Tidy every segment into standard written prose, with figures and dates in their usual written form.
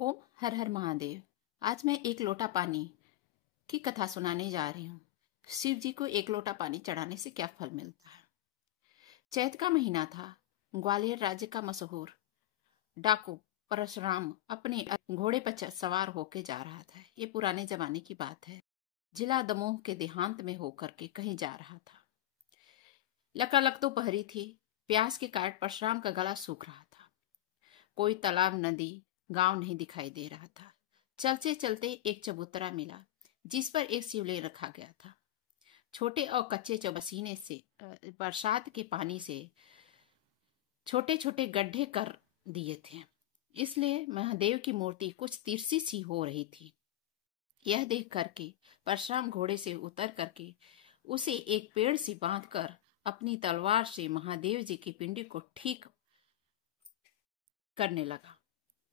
ओम हर हर महादेव। आज मैं एक लोटा पानी की कथा सुनाने जा रही हूँ। शिव जी को एक लोटा पानी चढ़ाने से क्या फल मिलता है। चैत का महीना था। ग्वालियर राज्य का मशहूर डाकू परशुराम अपने घोड़े पर सवार होके जा रहा था। ये पुराने जमाने की बात है। जिला दमोह के देहांत में होकर के कहीं जा रहा था। लकालक तो पहरी थी। प्यास के कारण परशुराम का गला सूख रहा था। कोई तालाब, नदी, गांव नहीं दिखाई दे रहा था। चलते चलते एक चबूतरा मिला जिस पर एक शिवलिंग रखा गया था। छोटे और कच्चे चौबसीने से बरसात के पानी से छोटे छोटे गड्ढे कर दिए थे, इसलिए महादेव की मूर्ति कुछ तिरछी सी हो रही थी। यह देख करके परशुराम घोड़े से उतर करके उसे एक पेड़ से बांधकर अपनी तलवार से महादेव जी की पिंडी को ठीक करने लगा।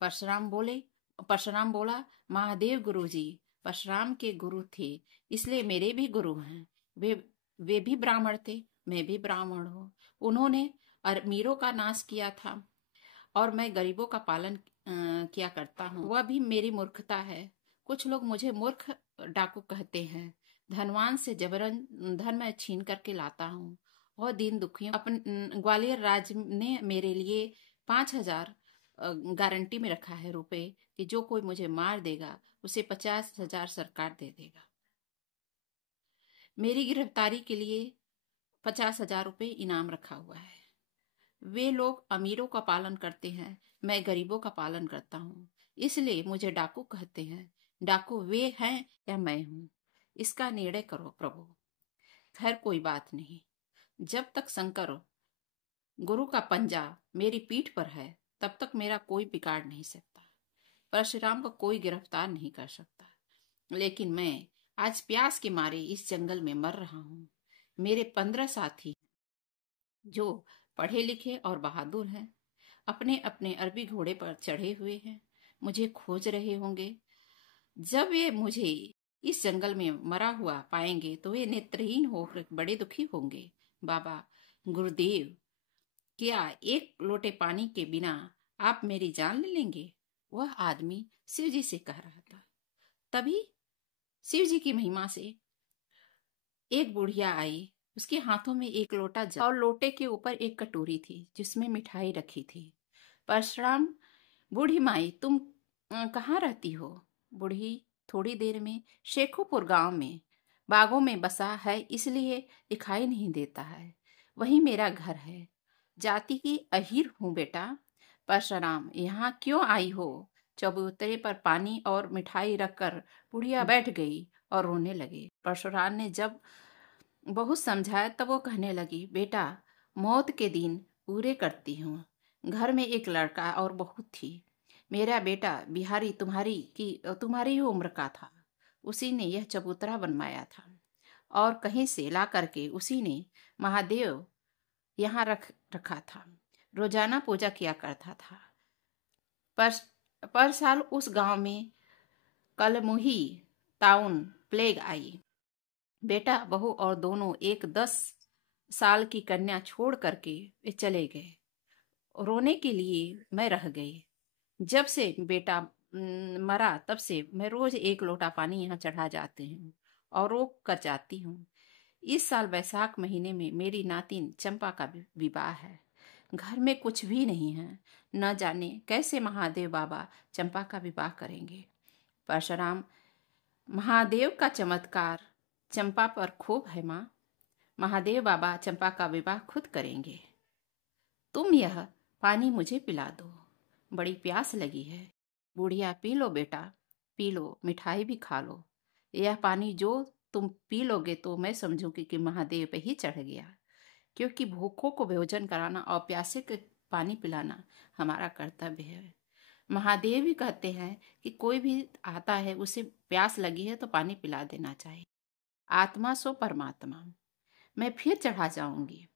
परशुराम बोला, महादेव गुरु जी परशुराम के गुरु थे, इसलिए मेरे भी गुरु हैं। वे भी ब्राह्मण थे, मैं भी ब्राह्मण हूँ। उन्होंने अमीरों का नाश किया था और मैं गरीबों का पालन किया करता हूँ। वह भी मेरी मूर्खता है। कुछ लोग मुझे मूर्ख डाकू कहते हैं। धनवान से जबरन धन मैं छीन करके लाता हूँ और दीन दुखियों। अपन ग्वालियर राज्य ने मेरे लिए 5,000 गारंटी में रखा है रुपए कि जो कोई मुझे मार देगा उसे 50,000 सरकार दे देगा। मेरी गिरफ्तारी के लिए 50,000 रुपये इनाम रखा हुआ है। वे लोग अमीरों का पालन करते हैं, मैं गरीबों का पालन करता हूँ, इसलिए मुझे डाकू कहते हैं। डाकू वे हैं या मैं हूँ, इसका निर्णय करो प्रभु। खैर कोई बात नहीं, जब तक शंकर गुरु का पंजा मेरी पीठ पर है तब तक मेरा कोई बिगाड़ नहीं सकता। परशुराम को कोई गिरफ्तार नहीं कर सकता। लेकिन मैं आज प्यास के मारे इस जंगल में मर रहा हूँ। मेरे 15 साथी जो पढ़े लिखे और बहादुर हैं, अपने अपने अरबी घोड़े पर चढ़े हुए हैं, मुझे खोज रहे होंगे। जब वे मुझे इस जंगल में मरा हुआ पाएंगे तो वे नेत्रहीन होकर बड़े दुखी होंगे। बाबा गुरुदेव, क्या एक लोटे पानी के बिना आप मेरी जान ले लेंगे? वह आदमी शिव जी से कह रहा था। तभी शिव जी की महिमा से एक बुढ़िया आई। उसके हाथों में एक लोटा जल और लोटे के ऊपर एक कटोरी थी जिसमें मिठाई रखी थी। परशुराम, बूढ़ी माई तुम कहाँ रहती हो? बूढ़ी, थोड़ी देर में शेखोपुर गांव में बागों में बसा है, इसलिए दिखाई नहीं देता है। वही मेरा घर है। जाति की अहीर हूँ बेटा। परशुराम, यहाँ क्यों आई हो? चबूतरे पर पानी और मिठाई रखकर बुढ़िया बैठ गई और रोने लगी। परशुराम ने जब बहुत समझाया तब वो कहने लगी, बेटा मौत के दिन पूरे करती हूँ। घर में एक लड़का और बहू थी। मेरा बेटा बिहारी तुम्हारी ही उम्र का था। उसी ने यह चबूतरा बनवाया था और कहीं से ला करके उसी ने महादेव यहाँ रखा था। रोजाना पूजा किया करता था। पर साल उस गांव में कलमुही ताउन प्लेग आई। बेटा बहू और दोनों एक 10 साल की कन्या छोड़ करके वे चले गए। रोने के लिए मैं रह गई। जब से बेटा मरा तब से मैं रोज एक लोटा पानी यहाँ चढ़ा जाती हूँ और रोक कर जाती हूँ। इस साल वैशाख महीने में मेरी नातिन चंपा का विवाह है। घर में कुछ भी नहीं है। न जाने कैसे महादेव बाबा चंपा का विवाह करेंगे। परशुराम, महादेव का चमत्कार चंपा पर खूब है माँ। महादेव बाबा चंपा का विवाह खुद करेंगे। तुम यह पानी मुझे पिला दो, बड़ी प्यास लगी है। बुढ़िया, पी लो बेटा, पी लो, मिठाई भी खा लो। यह पानी जो तुम पी लोगे तो मैं समझूंगी कि महादेव पे ही चढ़ गया, क्योंकि भूखों को भोजन कराना और प्यासे को पानी पिलाना हमारा कर्तव्य है। महादेव भी कहते हैं कि कोई भी आता है उसे प्यास लगी है तो पानी पिला देना चाहिए। आत्मा सो परमात्मा। मैं फिर चढ़ा जाऊंगी।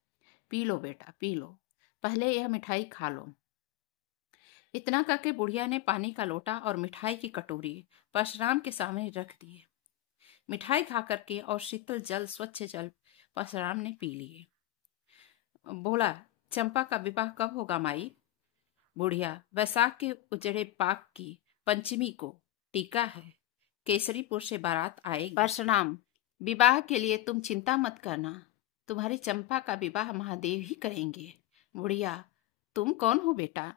पी लो बेटा, पी लो, पहले यह मिठाई खा लो। इतना करके बुढ़िया ने पानी का लोटा और मिठाई की कटोरी परशुराम के सामने रख दिए। मिठाई खा करके और शीतल जल, स्वच्छ जल परशुराम ने पी लिए। बोला, चंपा का विवाह कब होगा माई? बुढ़िया, वैशाख के उजड़े पाक की पंचमी को टीका है। केसरीपुर से बारात आएगी। परशुराम, विवाह के लिए तुम चिंता मत करना, तुम्हारी चंपा का विवाह महादेव ही करेंगे। बुढ़िया, तुम कौन हो बेटा?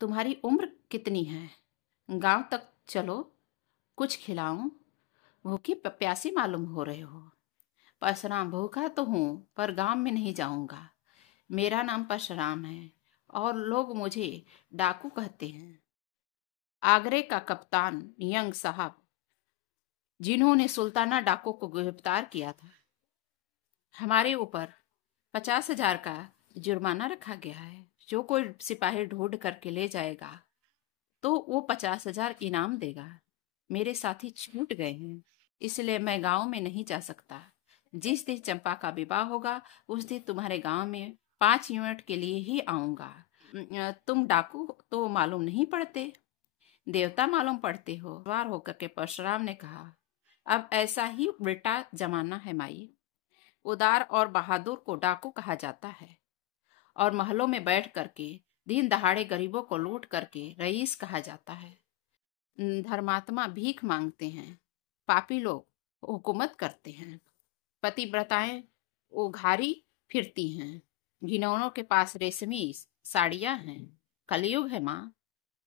तुम्हारी उम्र कितनी है? गांव तक चलो, कुछ खिलाऊं, भूखी प्यासी मालूम हो रहे हो। परशुराम, भूखा तो हूँ पर गांव में नहीं जाऊंगा। मेरा नाम परशुराम है और लोग मुझे डाकू कहते हैं। आगरे का कप्तान यंग साहब, जिन्होंने सुल्ताना डाकू को गिरफ्तार किया था, हमारे ऊपर 50,000 का जुर्माना रखा गया है। जो कोई सिपाही ढूंढ करके ले जाएगा तो वो 50,000 इनाम देगा। मेरे साथी छूट गए हैं, इसलिए मैं गांव में नहीं जा सकता। जिस दिन चंपा का विवाह होगा उस दिन तुम्हारे गांव में 5 मिनट के लिए ही आऊंगा। तुम डाकू तो मालूम नहीं पड़ते, देवता मालूम पड़ते हो। सवार होकर के परशुराम ने कहा, अब ऐसा ही उल्टा जमाना है माई। उदार और बहादुर को डाकू कहा जाता है और महलों में बैठ करके दिन दहाड़े गरीबों को लूट करके रईस कहा जाता है। धर्मात्मा भीख मांगते हैं, पापी लोग हुकूमत करते हैं। पतिव्रताएं उघारी फिरती हैं, घिनौनों के पास रेशमी साड़ियां हैं। कलयुग है माँ,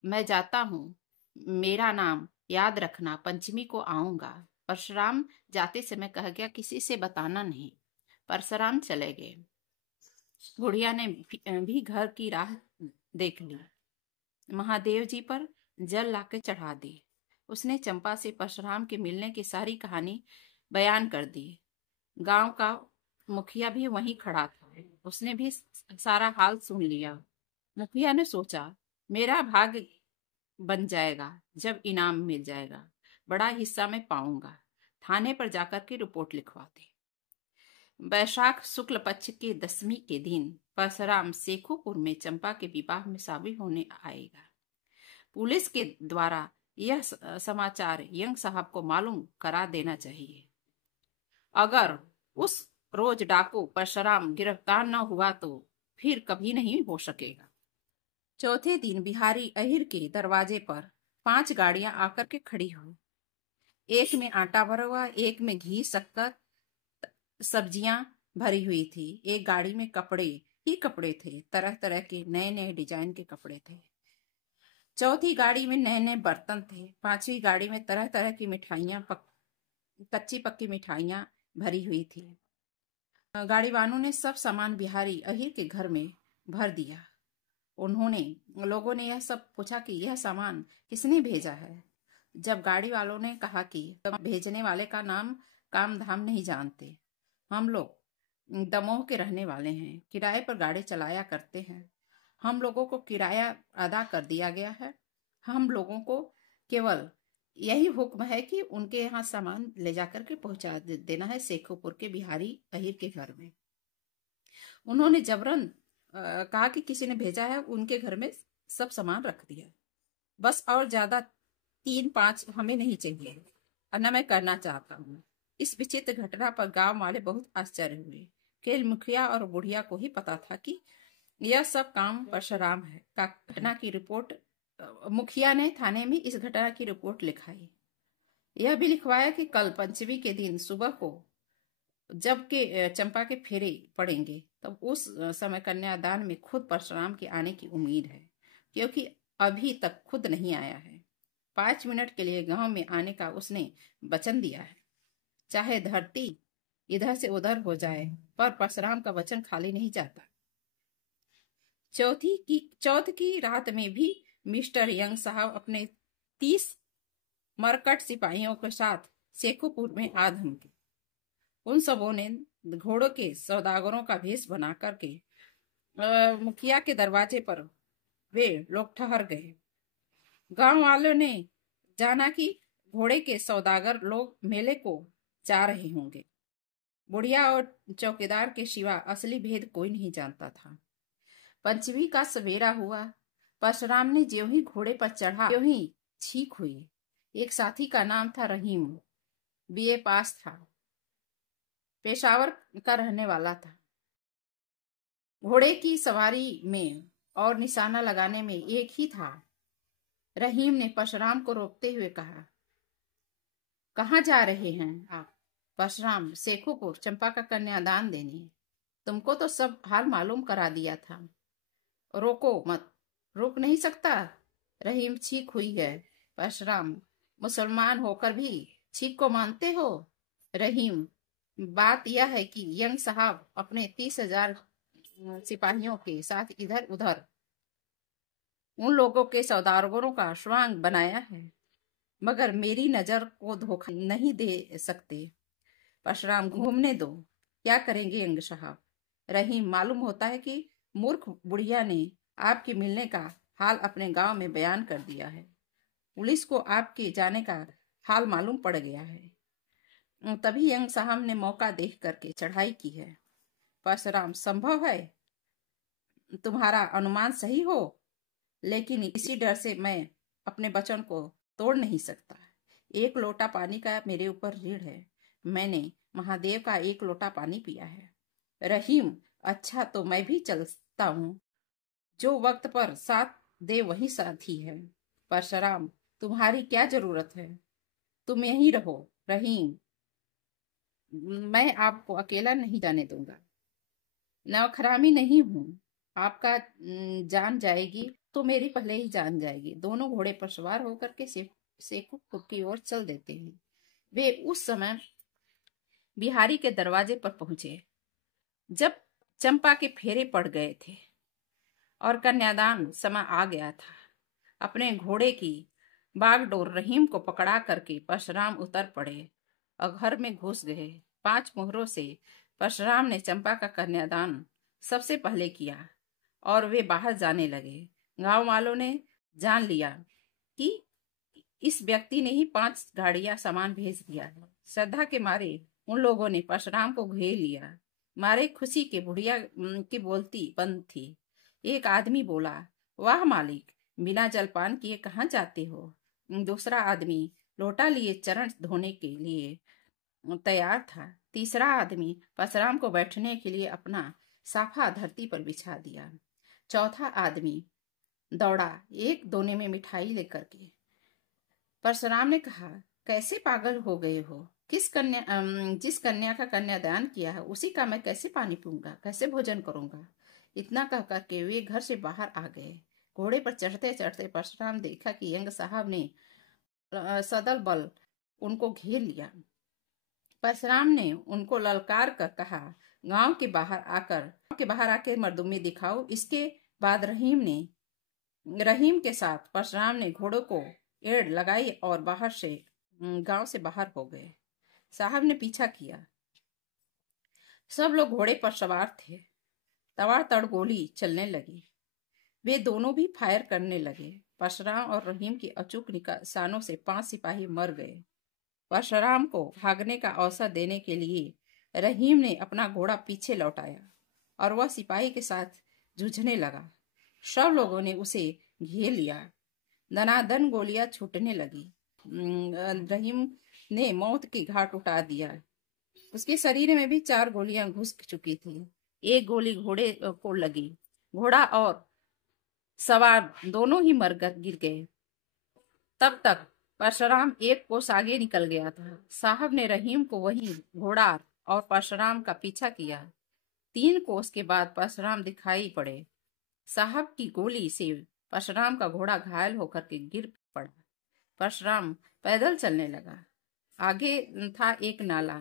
मैं जाता हूँ। मेरा नाम याद रखना, पंचमी को आऊंगा। परशुराम जाते समय कह गया, किसी से बताना नहीं। परशुराम चले गए। बुढ़िया ने भी घर की राह देख ली। महादेव जी पर जल लाके चढ़ा दी। उसने चंपा से परशुराम के मिलने की सारी कहानी बयान कर दी। गांव का मुखिया भी वहीं खड़ा था, उसने भी सारा हाल सुन लिया। मुखिया ने सोचा, मेरा भाग्य बन जाएगा जब इनाम मिल जाएगा, बड़ा हिस्सा मैं पाऊंगा। थाने पर जाकर के रिपोर्ट लिखवा दी। वैशाख शुक्ल पक्ष के 10वीं के दिन परशुराम शेखोपुर में चंपा के विवाह में शामिल होने आएगा। पुलिस के द्वारा यह समाचार यंग साहब को मालूम करा देना चाहिए। अगर उस रोज डाकू परशुराम गिरफ्तार न हुआ तो फिर कभी नहीं हो सकेगा। चौथे दिन बिहारी अहिर के दरवाजे पर 5 गाड़ियां आकर के खड़ी हुई। एक में आटा भरा हुआ, एक में घी, शक्कर, सब्जियां भरी हुई थी। एक गाड़ी में कपड़े ही कपड़े थे, तरह तरह के नए नए डिजाइन के कपड़े थे। चौथी गाड़ी में नए नए बर्तन थे। 5वीं गाड़ी में तरह तरह की मिठाइयां, कच्ची पक्की मिठाइयां भरी हुई थी। गाड़ी वालों ने सब सामान बिहारी अहिर के घर में भर दिया। लोगों ने यह सब पूछा कि यह सामान किसने भेजा है। जब गाड़ी वालों ने कहा कि भेजने वाले का नाम काम धाम नहीं जानते, हम लोग दमोह के रहने वाले हैं, किराए पर गाड़ी चलाया करते हैं, हम लोगों को किराया अदा कर दिया गया है, हम लोगों को केवल यही हुक्म है कि उनके यहाँ सामान ले जाकर के पहुंचा देना है शेखोपुर के बिहारी अहिर के घर में। उन्होंने जबरन कहा कि किसी ने भेजा है, उनके घर में सब सामान रख दिया बस, और ज्यादा 3-5 हमें नहीं चाहिए और न मैं करना चाहता हूँ। इस विचित्र घटना पर गांव वाले बहुत आश्चर्य हुए। केवल मुखिया और बुढ़िया को ही पता था कि यह सब काम परशुराम है। घटना की रिपोर्ट मुखिया ने थाने में इस घटना की रिपोर्ट लिखाई। यह भी लिखवाया कि कल पंचमी के दिन सुबह को जब के चंपा के फेरे पड़ेंगे तब उस समय कन्यादान में खुद परशुराम के आने की उम्मीद है, क्योंकि अभी तक खुद नहीं आया है। 5 मिनट के लिए गांव में आने का उसने वचन दिया है। चाहे धरती इधर से उधर हो जाए, पर परशुराम का वचन खाली नहीं जाता। चौथ की रात में भी मिस्टर यंग साहब अपने 30 मरकट सिपाहियों के साथ शेखोपुर में आ धमके। उन सबों ने घोड़ों के सौदागरों का भेष बना करके मुखिया के दरवाजे पर वे लोग ठहर गए। गांव वालों ने जाना कि घोड़े के सौदागर लोग मेले को जा रहे होंगे। बुढ़िया और चौकीदार के सिवा असली भेद कोई नहीं जानता था। पंचमी का सवेरा हुआ। परशुराम ने ज्यों ही घोड़े पर चढ़ा त्यों ही छींक हुई। एक साथी का नाम था रहीम, बीए पास था, पेशावर का रहने वाला था। घोड़े की सवारी में और निशाना लगाने में एक ही था। रहीम ने परशुराम को रोकते हुए कहा, कहाँ जा रहे हैं आप? परशुराम, शेखोपुर चंपा का कन्यादान देने। तुमको तो सब हाल मालूम करा दिया था। रोको मत। रोक नहीं सकता? रहीम चीख हुई है। परशुराम, मुसलमान होकर भी चीख को मानते हो? रहीम, बात यह है कि यंग साहब अपने 30,000 सिपाहियों के साथ इधर उधर उन लोगों के सौदागरों का स्वांग बनाया है, मगर मेरी नजर को धोखा नहीं दे सकते। परशुराम, घूमने दो। क्या करेंगे यंग साहब? रहीम, मालूम होता है कि मूर्ख बुढ़िया ने आपके मिलने का हाल अपने गांव में बयान कर दिया है। पुलिस को आपके जाने का हाल मालूम पड़ गया है। तभी यंग साहब ने मौका देख करके चढ़ाई की है। परशुराम, संभव है तुम्हारा अनुमान सही हो, लेकिन इसी डर से मैं अपने वचन को तोड़ नहीं सकता। 1 लोटा पानी का मेरे ऊपर ऋण है। मैंने महादेव का 1 लोटा पानी पिया है। रहीम, अच्छा तो मैं भी चलता हूँ। जो वक्त पर साथ दे वही साथी है। परशुराम, तुम्हारी क्या जरूरत है? तुम यहीं रहो। रहीम, मैं आपको अकेला नहीं जाने दूंगा। नौखरामी नहीं हूँ। आपका जान जाएगी तो मेरी पहले ही जान जाएगी। दोनों घोड़े पर सवार होकर के शेखोपुर की ओर चल देते हैं। वे उस समय बिहारी के दरवाजे पर पहुंचे जब चंपा के फेरे पड़ गए थे और कन्यादान समय आ गया था। अपने घोड़े की बागडोर रहीम को पकड़ा करके परशुराम उतर पड़े और घर में घुस गए। 5 मोहरों से परशुराम ने चंपा का कन्यादान सबसे पहले किया और वे बाहर जाने लगे। गांव वालों ने जान लिया कि इस व्यक्ति ने ही 5 गाड़ियां सामान भेज दिया है। श्रद्धा के मारे उन लोगों ने परशुराम को घेर लिया। मारे खुशी के बुढ़िया की बोलती बंद थी। एक आदमी बोला, वाह मालिक, बिना जलपान किए कहाँ जाते हो? दूसरा आदमी लोटा लिए चरण धोने के लिए तैयार था। तीसरा आदमी परशुराम को बैठने के लिए अपना साफा धरती पर बिछा दिया। चौथा आदमी दौड़ा एक दोने में मिठाई लेकर के। परशुराम ने कहा, कैसे पागल हो गए हो? जिस कन्या का कन्यादान किया है उसी का मैं कैसे पानी पीऊंगा, कैसे भोजन करूंगा? इतना कह करके वे घर से बाहर आ गए। घोड़े पर चढ़ते चढ़ते परशुराम देखा कि यंग साहब ने सदल बल उनको घेर लिया। परशुराम ने उनको ललकार कर कहा, गांव के बाहर आकर मर्दुमी दिखाओ। इसके बाद रहीम के साथ परशुराम ने घोड़ों को एड़ लगाई और गांव से बाहर हो गए। साहब ने पीछा किया। सब लोग घोड़े पर सवार थे। तड़ातड़ गोली चलने लगी। वे दोनों भी फायर करने लगे। परशुराम और रहीम की अचूक निशानों से 5 सिपाही मर गए। परशुराम को भागने का अवसर देने के लिए रहीम ने अपना घोड़ा पीछे लौटाया और वह सिपाही के साथ जूझने लगा। सब लोगों ने उसे घेर लिया। दनादन गोलियां छूटने लगी। रहीम ने मौत की घाट उतार दिया। उसके शरीर में भी 4 गोलियां घुस चुकी थी। एक गोली घोड़े को लगी। घोड़ा और सवार दोनों ही गिर गए। तब तक परशुराम 1 कोस आगे निकल गया था। साहब ने रहीम को वहीं घोड़ा और परशुराम का पीछा किया। 3 कोस के बाद परशुराम दिखाई पड़े। साहब की गोली से परशुराम का घोड़ा घायल होकर के गिर पड़ा। परशुराम पैदल चलने लगा। आगे था एक नाला,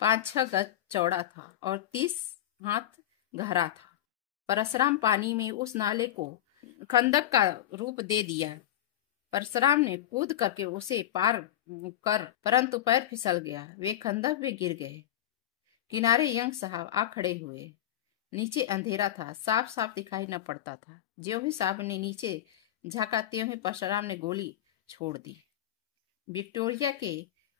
5-6 गज चौड़ा था और 30 हाथ गहरा था। परशुराम पानी में उस नाले को खंदक का रूप दे दिया। परशुराम ने कूद करके उसे पार कर, परंतु पैर फिसल गया। वे खंदक में गिर गए। किनारे यंग साहब आ खड़े हुए। नीचे अंधेरा था, साफ साफ दिखाई न पड़ता था। ज्यों ही साहब ने नीचे झांका त्यों ही परशुराम ने गोली छोड़ दी। विक्टोरिया के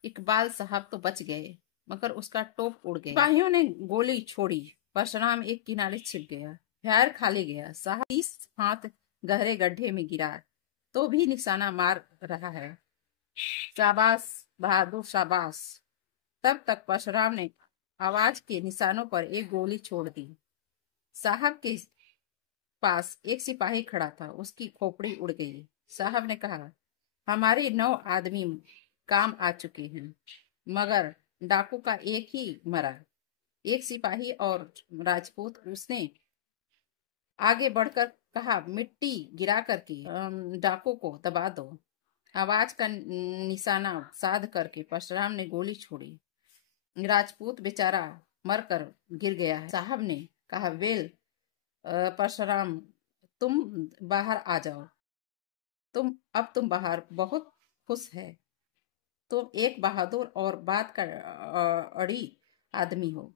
इकबाल साहब तो बच गए, मगर उसका टोप उड़ गया। सिपाहियों ने गोली छोड़ी। परशुराम एक किनारे छिप गया। फायर खाली गया। साहब 30 हाथ गहरे गड्ढे में गिरा तो भी निशाना मार रहा है। शाबाश बहादुर, शाबाश। तब तक परशुराम ने आवाज के निशानों पर एक गोली छोड़ दी। साहब के पास एक सिपाही खड़ा था। उसकी खोपड़ी उड़ गई। साहब ने कहा, हमारे 9 आदमी काम आ चुके हैं, मगर डाकू का एक ही मरा। एक सिपाही और राजपूत उसने आगे बढ़कर कहा, मिट्टी गिरा करके डाकू को दबा दो। आवाज का निशाना साध करके परशुराम ने गोली छोड़ी। राजपूत बेचारा मरकर गिर गया है। साहब ने कहा, वेल परशुराम, तुम बाहर आ जाओ। तुम बाहर बहुत खुश है। तुम एक बहादुर और बात का अड़ी आदमी हो।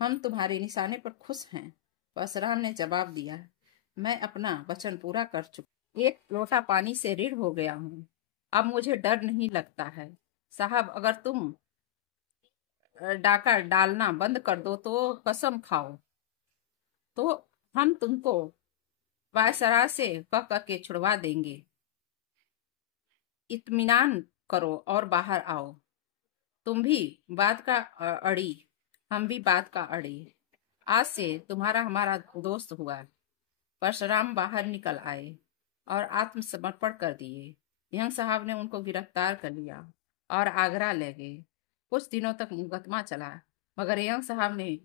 हम तुम्हारे निशाने पर खुश हैं। परशुराम ने जवाब दिया, मैं अपना वचन पूरा कर चुका। एक लोटा पानी से ऋण हो गया हूँ। अब मुझे डर नहीं लगता है। साहब, अगर तुम डाका डालना बंद कर दो तो कसम खाओ तो हम तुमको वायसराय से कह करके छुड़वा देंगे। इत्मीनान करो और बाहर आओ। तुम भी बात का अड़ी, हम भी बात का अड़ी। आज से तुम्हारा हमारा दोस्त हुआ। परशुराम बाहर निकल आए और आत्मसमर्पण कर दिए। यंग साहब ने उनको गिरफ्तार कर लिया और आगरा ले गए। कुछ दिनों तक मुकदमा चला, मगर यंग साहब ने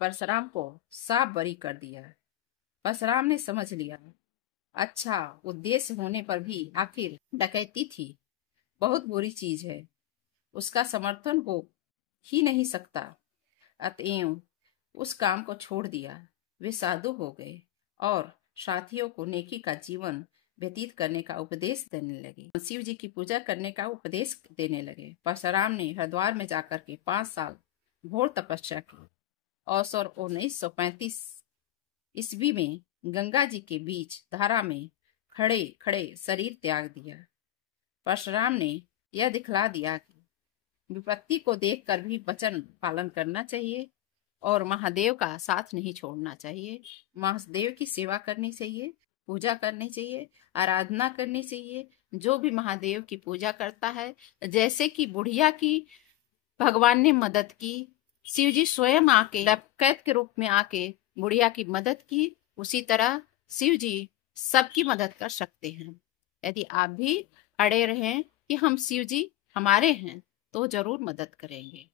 परशुराम को साफ बरी कर दिया। परशुराम ने समझ लिया, अच्छा उद्देश्य होने पर भी आखिर डकैती थी, बहुत बुरी चीज है, उसका समर्थन हो ही नहीं सकता। अतएव उस काम को छोड़ दिया। वे साधु हो गए और साथियों को नेकी का जीवन व्यतीत करने का उपदेश देने लगे। शिव जी की पूजा करने का उपदेश देने लगे। परशुराम ने हरिद्वार में जाकर के 5 साल घोर तपस्या की और 1935 ईस्वी में गंगा जी के बीच धारा में खड़े खड़े शरीर त्याग दिया। परशुराम ने यह दिखला दिया कि विपत्ति को देखकर भी वचन पालन करना चाहिए और महादेव का साथ नहीं छोड़ना चाहिए। महादेव की सेवा करनी चाहिए, पूजा करनी चाहिए, आराधना करनी चाहिए। जो भी महादेव की पूजा करता है, जैसे कि बुढ़िया की भगवान ने मदद की, शिव जी स्वयं आके डकैत के रूप में आके बुढ़िया की मदद की, उसी तरह शिव जी सबकी मदद कर सकते हैं। यदि आप भी अड़े रहें कि हम शिव जी हमारे हैं तो जरूर मदद करेंगे।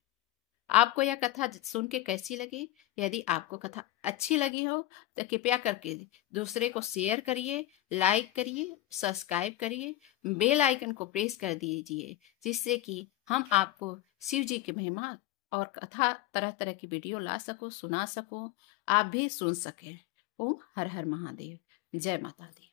आपको यह कथा सुन के कैसी लगी? यदि आपको कथा अच्छी लगी हो तो कृपया करके दूसरे को शेयर करिए, लाइक करिए, सब्सक्राइब करिए, बेल आइकन को प्रेस कर दीजिए, जिससे कि हम आपको शिव जी की महिमा और कथा तरह तरह की वीडियो ला सको, सुना सको, आप भी सुन सकें। ओम हर हर महादेव। जय माता दी।